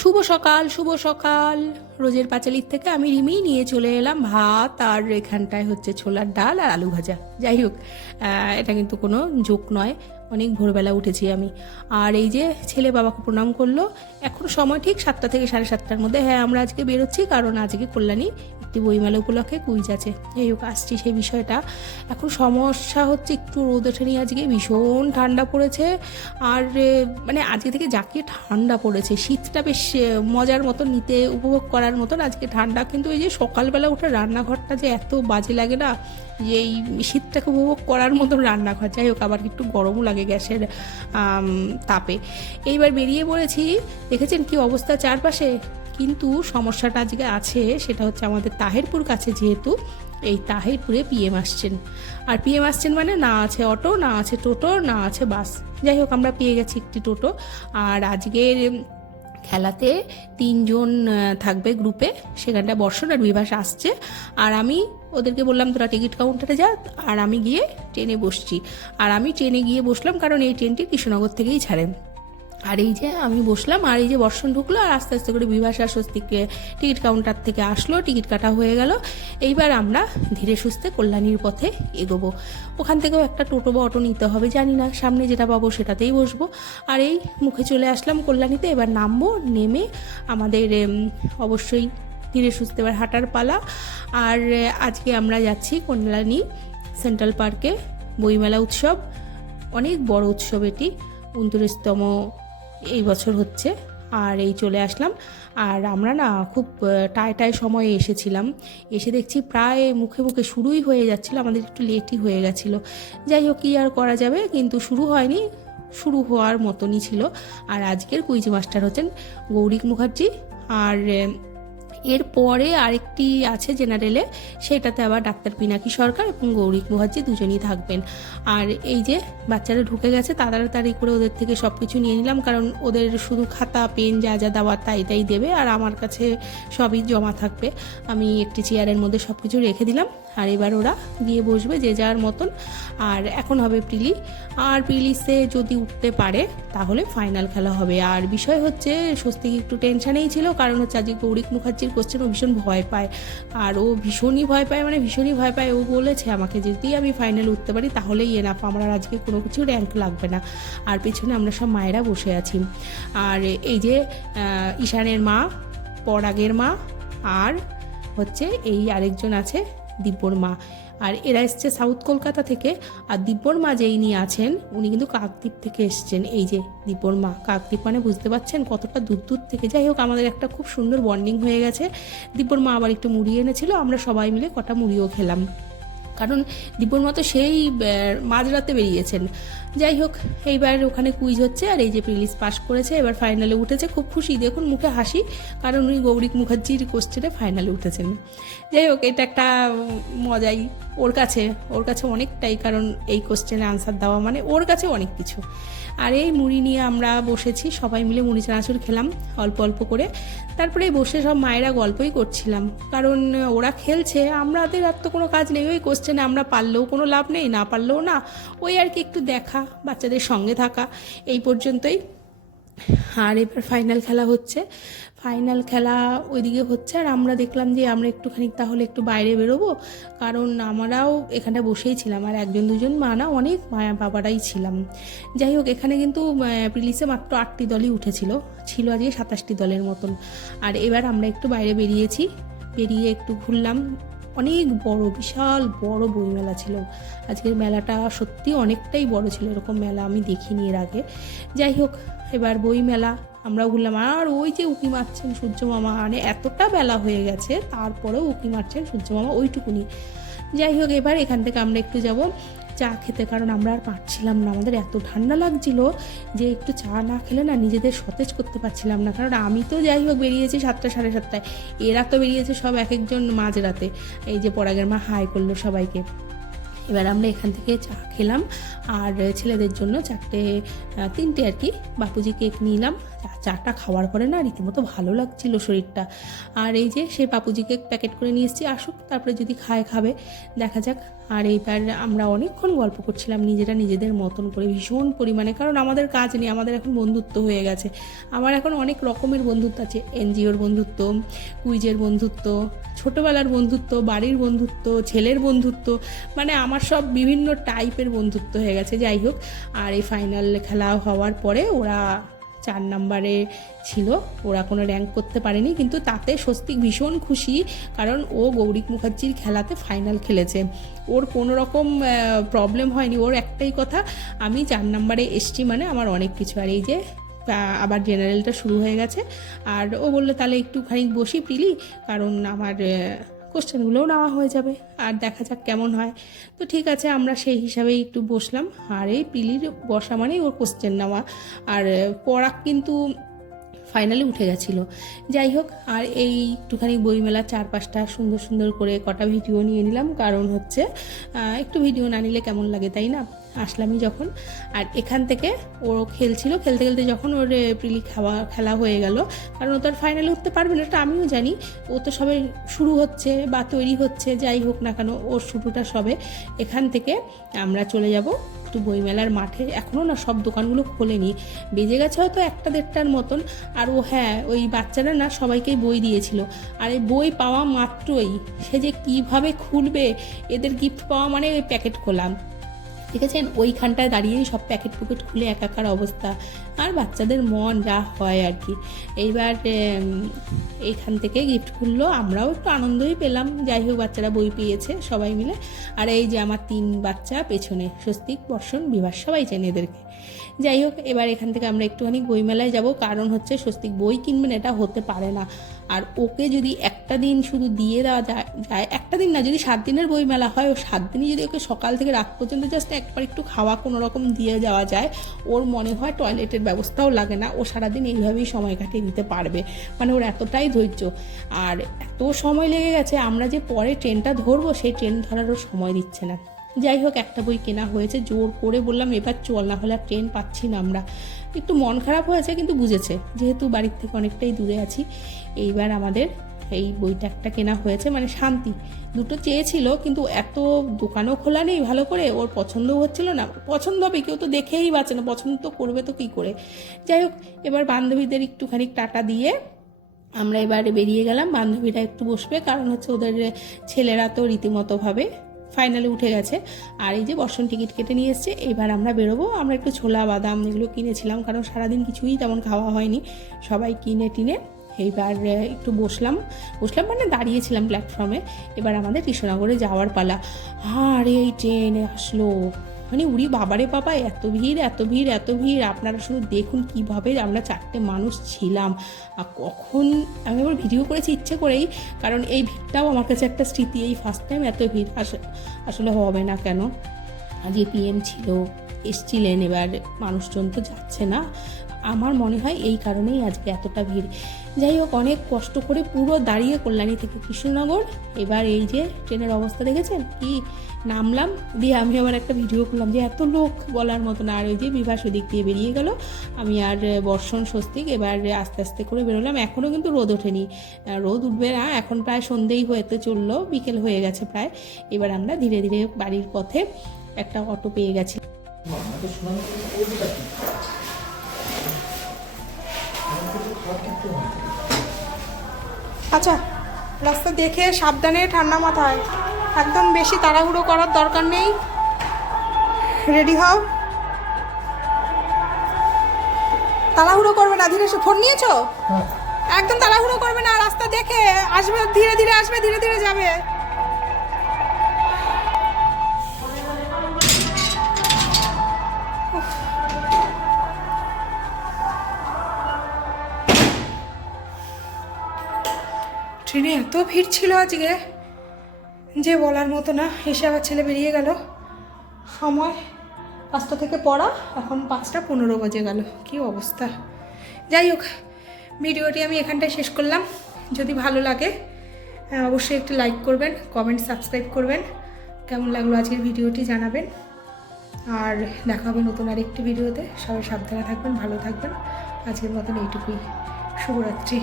শুভ সকাল, শুভ সকাল। রোজের পাঁচালির থেকে আমি রিমি নিয়ে চলে এলাম ভাত, আর এখানটায় হচ্ছে ছোলার ডাল আর আলু ভাজা। যাই হোক, এটা কিন্তু কোনো জোক নয়, অনেক ভোরবেলা উঠেছি আমি। আর এই যে ছেলে বাবাকে প্রণাম করলো। এখন সময় ঠিক 7টা থেকে 7:30টার মধ্যে। হ্যাঁ, আমরা আজকে বেরোচ্ছি কারণ আজকে কল্যাণী একটি বইমেলা উপলক্ষে কুইজ আছে। যাই হোক, আসছি সেই বিষয়টা। এখন সমস্যা হচ্ছে একটু রোদ ওঠেনি, আজকে ভীষণ ঠান্ডা পড়েছে। আর মানে আজকে থেকে জাঁকিয়ে ঠান্ডা পড়েছে, শীতটা বেশ মজার মতন নিতে, উপভোগ করার মতন আজকে ঠান্ডা। কিন্তু এই যে সকালবেলা উঠে রান্নাঘরটা যে এত বাজে লাগে না, যে এই শীতটাকে উপভোগ করার মতন রান্নাঘর। যাই হোক, আবার একটু গরমও লাগে গ্যাসের তাপে। এইবার বেরিয়ে পড়েছি, দেখেছেন কি অবস্থা চারপাশে। কিন্তু সমস্যাটা আজকে আছে, সেটা হচ্ছে আমাদের তাহেরপুর কাছে, যেহেতু এই তাহেরপুরে পিএম আসছেন। আর পিএম আসছেন মানে না আছে অটো, না আছে টোটো, না আছে বাস। যাই হোক, আমরা পেয়ে গেছি একটি টোটো। আর আজকের খেলাতে 3জন থাকবে গ্রুপে, সেখানটা বর্ষণ আর বিভাস আসছে। আর আমি ওদেরকে বললাম তোরা টিকিট কাউন্টারে যা, আর আমি গিয়ে ট্রেনে বসছি। আর আমি ট্রেনে গিয়ে বসলাম কারণ এই ট্রেনটি কৃষ্ণনগর থেকেই ছাড়ে। আর এই যে আমি বসলাম, আর এই যে বর্ষণ ঢুকলো, আর আস্তে আস্তে করে বিভাস আর স্বস্তিকে টিকিট কাউন্টার থেকে আসলো, টিকিট কাটা হয়ে গেল। এইবার আমরা ধীরে সুস্থে কল্যাণীর পথে এগোবো। ওখান থেকেও একটা টোটো বা অটো নিতে হবে, জানি না, সামনে যেটা পাবো সেটাতেই বসবো। আর এই মুখে চলে আসলাম কল্যাণীতে। এবার নামবো, নেমে আমাদের অবশ্যই ধীরে সুস্থে এবার হাঁটার পালা। আর আজকে আমরা যাচ্ছি কল্যাণী সেন্ট্রাল পার্কে, বইমেলা উৎসব। অনেক বড় উৎসব এটি, 29তম এই বছর হচ্ছে। আর এই চলে আসলাম। আর আমরা না খুব টায় সময়ে এসেছিলাম, এসে দেখছি প্রায় মুখে মুখে শুরুই হয়ে যাচ্ছিলো, আমাদের একটু লেটই হয়ে গেছিলো। যাই হোক, কী আর করা যাবে, কিন্তু শুরু হয়নি, শুরু হওয়ার মতনই ছিল। আর আজকের কুইজ মাস্টার হচ্ছেন গৌরিক মুখার্জি। আর এরপরে আরেকটি আছে জেনারেলে, সেটাতে আবার ডাক্তার পিনাকি সরকার এবং গৌরিক মুখার্জি দুজনই থাকবেন। আর এই যে বাচ্চারা ঢুকে গেছে, তাড়াতাড়ি করে ওদের থেকে সব কিছু নিয়ে নিলাম, কারণ ওদের শুধু খাতা পেন যা যা দেওয়ার তাই দেবে, আর আমার কাছে সবই জমা থাকবে। আমি একটি চেয়ারের মধ্যে সব কিছু রেখে দিলাম। আর এবার ওরা গিয়ে বসবে যে যার মতন। আর এখন হবে প্রিলি, আর প্রিলিসে যদি উঠতে পারে তাহলে ফাইনাল খেলা হবে। আর বিষয় হচ্ছে স্বস্তিক একটু টেনশানেই ছিল, কারণ হচ্ছে আজকে গৌরিক মুখার্জির কোশ্চেন ও ভীষণ ভয় পায়। আর ও ভীষণই ভয় পায়, মানে ভীষণই ভয় পায়। ও বলেছে আমাকে, যদি আমি ফাইনাল উঠতে পারি তাহলেই এনাফ, আমার আর আজকে কোনো কিছু র্যাঙ্ক লাগবে না। আর পেছনে আমরা সব মায়েরা বসে আছি। আর এই যে ঈশানের মা, পরাগের মা, আর হচ্ছে এই আরেকজন আছে দিব্যর মা। আর এরা এসছে সাউথ কলকাতা থেকে। আর দিব্যর মা যেই নিয়ে আছেন, উনি কিন্তু কাকদ্বীপ থেকে এসছেন। এই যে দিব্যর মা, কাকদ্বীপ মানে বুঝতে পারছেন কতটা দূর থেকে। যাই হোক, আমাদের একটা খুব সুন্দর বন্ডিং হয়ে গেছে। দিব্যর মা আবার একটু মুড়ি এনেছিল, আমরা সবাই মিলে কটা মুড়িও খেলাম, কারণ দিব্যর মতো সেই মাঝরাতে বেরিয়েছেন। যাই হোক, এইবার ওখানে কুইজ হচ্ছে। আর এই যে প্রিলিস পাস করেছে, এবার ফাইনালে উঠেছে, খুব খুশি, দেখুন মুখে হাসি, কারণ উনি গৌরিক মুখার্জির কোশ্চেনে ফাইনালে উঠেছেন। যাই হোক, এটা একটা মজাই ওর কাছে অনেকটাই, কারণ এই কোশ্চেনে আনসার দেওয়া মানে ওর কাছে অনেক কিছু। আর এই মুড়ি নিয়ে আমরা বসেছি, সবাই মিলে মুড়ি চানাচুর খেলাম অল্প অল্প করে। তারপরে বসে সব মায়েরা গল্পই করছিলাম, কারণ ওরা খেলছে, আমাদের আর তো কোনো কাজ নেই। ওই কোশ্চেনে আমরা পারলেও কোনো লাভ নেই, না পারলেও না, ওই আর কি একটু দেখা, বাচ্চাদের সঙ্গে থাকা, এই পর্যন্তই। আর এবার ফাইনাল খেলা হচ্ছে, ফাইনাল খেলা ওইদিকে হচ্ছে। আর আমরা দেখলাম যে আমরা একটুখানি তাহলে একটু বাইরে বেরোবো, কারণ আমরাও এখানটা বসেই ছিলাম। আর একজন দুজন মা না, অনেক মায়া বাবারাই ছিলাম। যাই হোক, এখানে কিন্তু প্রিলিসে মাত্র 8টি দলই উঠেছিল, ছিল আজকে 27টি দলের মতন। আর এবার আমরা একটু বাইরে বেরিয়েছি, বেরিয়ে একটু ঘুরলাম। অনেক বড়, বিশাল বড় বইমেলা ছিল আজকের। মেলাটা সত্যি অনেকটাই বড় ছিল, এরকম মেলা আমি দেখিনি এর আগে। যাই হোক, এবার বইমেলা আমরাও ঘুরলাম। আর ওই যে উঁকি মারছেন সূর্য মামা, মানে এতটা বেলা হয়ে গেছে তারপরেও উঁকি মারছেন সূর্য মামা, ওইটুকুনি। যাই হোক, এবার এখান থেকে আমরা একটু যাব চা খেতে, কারণ আমরা আর পারছিলাম না, আমাদের এত ঠান্ডা লাগছিল যে একটু চা না খেলে না নিজেদের সতেজ করতে পারছিলাম না। কারণ আমি তো যাই হোক বেরিয়েছি 7টা 7:30, এরা তো বেরিয়েছে সব এক একজন মাঝরাতে। এই যে পরাগের মা হাই করলো সবাইকে। এবার আমরা এখান থেকে চা খেলাম, আর ছেলেদের জন্য 3টে আর কি বাপুজি কেক নিলাম, চাটা খাওয়ার পরে না রীতিমতো ভালো লাগছিল শরীরটা। আর এই যে সেই পাপুজিকে প্যাকেট করে নিয়ে এসেছি, আসুক তারপরে যদি খাবে দেখা যাক। আর এইবার আমরা অনেকক্ষণ গল্প করছিলাম নিজেরা নিজেদের মতন করে ভীষণ পরিমাণে, কারণ আমাদের কাজ নেই, আমাদের এখন বন্ধুত্ব হয়ে গেছে। আমার এখন অনেক রকমের বন্ধুত্ব আছে, এনজিওর বন্ধুত্ব, কুইজের বন্ধুত্ব, ছোটোবেলার বন্ধুত্ব, বাড়ির বন্ধুত্ব, ছেলের বন্ধুত্ব, মানে আমার সব বিভিন্ন টাইপের বন্ধুত্ব হয়ে গেছে। যাই হোক, আর এই ফাইনাল খেলা হওয়ার পরে ওরা 4 নম্বরে ছিল, ওরা কোনো র্যাঙ্ক করতে পারেনি, কিন্তু তাতে স্বস্তিক ভীষণ খুশি, কারণ ও গৌরিক মুখার্জির খেলাতে ফাইনাল খেলেছে, ওর কোনো রকম প্রবলেম হয়নি। ওর একটাই কথা, আমি 4 নম্বরে এসছি মানে আমার অনেক কিছু। আর এই যে আবার জেনারেলটা শুরু হয়ে গেছে, আর ও বললো তাহলে একটুখানি বসি প্রিলি, কারণ আমার কোশ্চেনগুলোও নেওয়া হয়ে যাবে, আর দেখা যাক কেমন হয়। তো ঠিক আছে, আমরা সেই হিসাবেই একটু বসলাম। আর এই পিলির বসা মানেই ওর কোশ্চেন নেওয়া, আর পড়া কিন্তু ফাইনালে উঠে গেছিলো। যাই হোক, আর এই একটুখানি বইমেলা 4-5টা সুন্দর সুন্দর করে কটা ভিডিও নিয়ে নিলাম, কারণ হচ্ছে একটু ভিডিও না নিলে কেমন লাগে, তাই না? আসলামই যখন। আর এখান থেকে ও খেলছিল, খেলতে খেলতে যখন ওর প্রিলি খেলা হয়ে গেল, কারণ ও তো আর ফাইনালে উঠতে পারবে না, এটা আমিও জানি। ও তো সবে শুরু হচ্ছে বা তৈরি হচ্ছে, যাই হোক না কেন ওর শুরুটা সবে। এখান থেকে আমরা চলে যাব একটু বইমেলার মাঠে। এখনও না সব দোকানগুলো খোলেনি, বেজে গেছে হয়তো 1-1.5টার মতন। আর ও হ্যাঁ, ওই বাচ্চারা না সবাইকেই বই দিয়েছিল, আর এই বই পাওয়া মাত্রই সে যে কীভাবে খুলবে, এদের গিফট পাওয়া মানে ওই প্যাকেট খোলা, ঠিক আছে? ওইখানটায় দাঁড়িয়েই সব প্যাকেট পুকেট খুলে একাকার অবস্থা, আর বাচ্চাদের মন যা হয় আর কি। এইবার এইখান থেকে গিফট খুললো, আমরাও একটু আনন্দই পেলাম। যাই হোক, বাচ্চারা বই পেয়েছে সবাই মিলে। আর এই যে আমার 3 বাচ্চা পেছনে, স্বস্তিক, বর্ষণ, বিভাস, সবাই চেনে এদেরকে। যাই হোক, এবার এখান থেকে আমরা একটুখানি বইমেলায় যাব, কারণ হচ্ছে স্বস্তিক বই কিনবেন এটা হতে পারে না। আর ওকে যদি একটা দিন শুধু দিয়ে দেওয়া যায়, একটা দিন না, যদি 7 দিনের বইমেলা হয়, ও 7 দিনই যদি ওকে সকাল থেকে রাত পর্যন্ত জাস্ট একবার একটু খাওয়া কোনো রকম দিয়ে যাওয়া যায়, ওর মনে হয় টয়লেটের ব্যবস্থাও লাগে না, ও সারাদিন এইভাবেই সময় কাটিয়ে দিতে পারবে। মানে ওর এতটাই ধৈর্য। আর এত সময় লেগে গেছে, আমরা যে পরে ট্রেনটা ধরবো, সেই ট্রেন ধরারও সময় দিচ্ছে না। যাই হোক, একটা বই কেনা হয়েছে, জোর করে বললাম এবার চল, না হলে আর ট্রেন পাচ্ছি না আমরা। একটু মন খারাপ হয়েছে, কিন্তু বুঝেছে যেহেতু বাড়ির থেকে অনেকটাই দূরে আছি। এইবার আমাদের এই বইটা একটা কেনা হয়েছে, মানে শান্তি। 2টো চেয়েছিল, কিন্তু এত দোকানও খোলা নেই ভালো করে, ওর পছন্দও হচ্ছিল না। পছন্দ হবে, কেউ তো দেখেই বাঁচে না, পছন্দ তো করবে তো কী করে। যাই হোক, এবার বান্ধবীদের একটুখানি টাটা দিয়ে আমরা এবারে বেরিয়ে গেলাম। বান্ধবীরা একটু বসবে, কারণ হচ্ছে ওদের ছেলেরা তো রীতিমতোভাবে ফাইনালে উঠে গেছে। আর এই যে বর্ষণ টিকিট কেটে নিয়ে এসছে, এবার আমরা বেরোবো। আমরা একটু ছোলা বাদাম এগুলো কিনেছিলাম, কারণ সারাদিন কিছুই তেমন খাওয়া হয়নি, সবাই কিনে টিনে এইবার একটু বসলাম মানে দাঁড়িয়েছিলাম প্ল্যাটফর্মে। এবার আমাদের কৃষ্ণনগরে যাওয়ার পালা। আর এই ট্রেনে আসলো, মানে উড়ি বাবারে বাবা, এত ভিড় এত ভিড় এত ভিড়! আপনারা শুধু দেখুন কীভাবে আমরা 4টে মানুষ ছিলাম। আর কখন আমি আবার ভিডিও করেছি ইচ্ছে করেই, কারণ এই ভিড়টাও আমার কাছে একটা স্মৃতি। এই ফার্স্ট টাইম এত ভিড় আসলে হবে না কেন। আজকে পিএম ছিল, এসছিলেন, এবার মানুষজন তো যাচ্ছে না, আমার মনে হয় এই কারণেই আজকে এতটা ভিড়। যাই হোক, অনেক কষ্ট করে পুরো দাঁড়িয়ে কল্যাণী থেকে কৃষ্ণনগর। এবার এই যে ট্রেনের অবস্থা দেখেছেন, কি নামলাম, দিয়ে আমি আবার একটা ভিডিও করলাম যে এত লোক বলার মতো না। আর ওই যে বিভাস ওদিক দিয়ে বেরিয়ে গেল, আমি আর বর্ষণ, স্বস্তিক এবার আস্তে আস্তে করে বেরোলাম। এখনও কিন্তু রোদ ওঠেনি, রোদ উঠবে না, এখন প্রায় সন্ধেই হতে চললো, বিকেল হয়ে গেছে প্রায়। এবার আমরা ধীরে ধীরে বাড়ির পথে একটা অটো পেয়ে গেছি। আচ্ছা, রাস্তা দেখে সাবধানে, ঠান্ডা মাথায়, একদম বেশি তাড়াহুড়ো করার দরকার নেই। রেডি হও, তাড়াহুড়ো করবে না, ধীরে। ফোন নিয়েছো? একদম তাড়াহুড়ো করবে না, রাস্তা দেখে আসবে, ধীরে ধীরে আসবে, ধীরে ধীরে যাবে। ট্রেনে এত ভিড় ছিল আজকে যে বলার মতো না। এসে আবার ছেলে বেরিয়ে গেল। সময় 5টা থেকে পড়া, এখন 5টা 15 বাজে গেল। কি অবস্থা! যাই হোক, ভিডিওটি আমি এখানটায় শেষ করলাম। যদি ভালো লাগে অবশ্যই একটু লাইক করবেন, কমেন্ট, সাবস্ক্রাইব করবেন। কেমন লাগলো আজকের ভিডিওটি জানাবেন। আর দেখা হবে নতুন আরেকটি ভিডিওতে। সবাই সাবধানে থাকবেন, ভালো থাকবেন। আজকের মতন এইটুকুই। শুভরাত্রি।